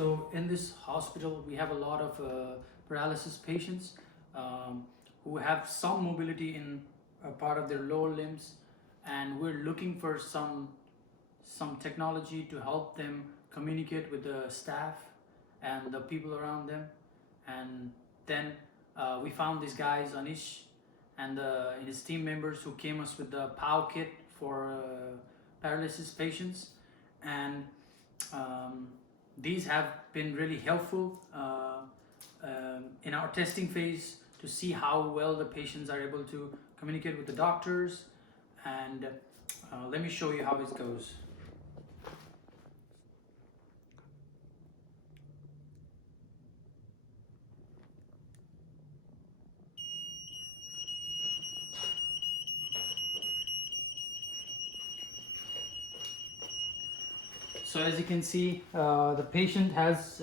So in this hospital, we have a lot of paralysis patients who have some mobility in a part of their lower limbs, and we're looking for some technology to help them communicate with the staff and the people around them. And then we found these guys, Anish and his team members, who came us with the Pao-Kit for paralysis patients, and these have been really helpful in our testing phase to see how well the patients are able to communicate with the doctors. And let me show you how it goes. So as you can see, the patient has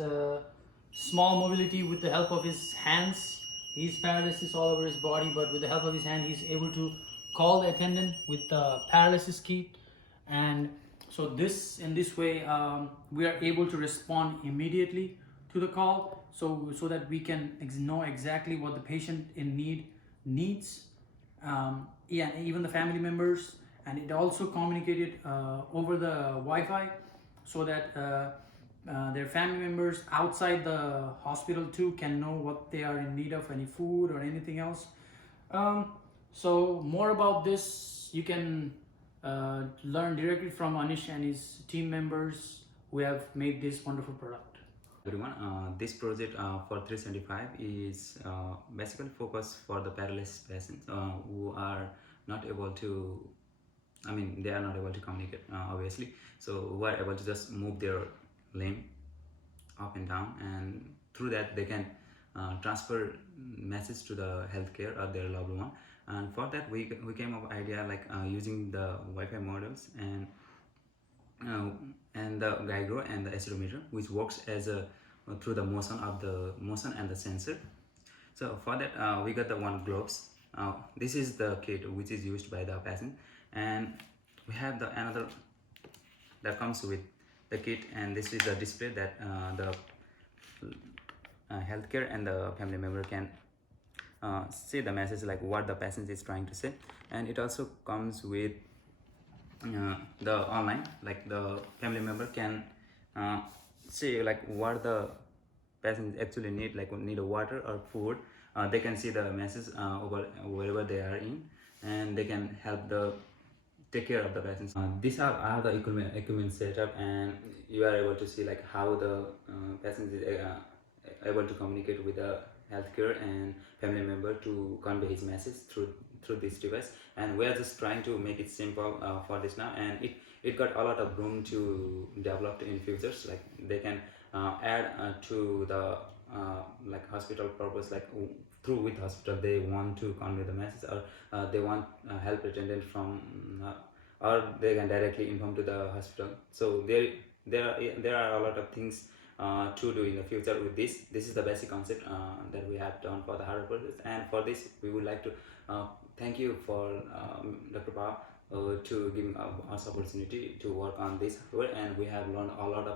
small mobility with the help of his hands. He's paralysis all over his body, but with the help of his hand, he's able to call the attendant with the paralysis key. And so in this way, we are able to respond immediately to the call, so that we can know exactly what the patient in need needs. Yeah, even the family members, and it also communicated over the Wi-Fi, so that their family members outside the hospital too can know what they are in need of, any food or anything else. So more about this you can learn directly from Anish and his team members who have made this wonderful product. Everyone, this project for 375 is basically focused for the paralysis patients who are not able to, they are not able to communicate, obviously. So who are able to just move their limb up and down, and through that they can transfer message to the healthcare or their loved one. And for that we came up with idea like using the Wi-Fi models and the gyro and the accelerometer, which works as a through the motion and the sensor. So for that we got the one gloves. This is the kit which is used by the patient, and we have the another that comes with the kit, and this is the display that the healthcare and the family member can see the message, like what the patient is trying to say. And it also comes with the online, like the family member can see like what the patient actually need, like need a water or food. They can see the message over wherever they are in, and they can help the take care of the patients. These are the equipment setup, and you are able to see like how the patient is able to communicate with the healthcare and family member to convey his message through this device. And we are just trying to make it simple for this now, and it got a lot of room to develop in futures. Like they can add to the like hospital purpose, like through with hospital they want to convey the message, or they want help attendant from or they can directly inform to the hospital. So there are a lot of things to do in the future with this. This is the basic concept that we have done for the hardware process. And for this we would like to thank you for Dr. Pao to giving us opportunity to work on this hardware, and we have learned a lot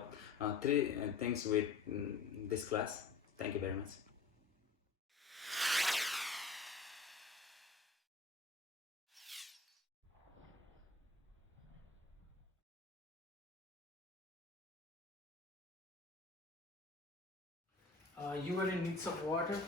of three things with this class. Thank you very much. You were in need of water.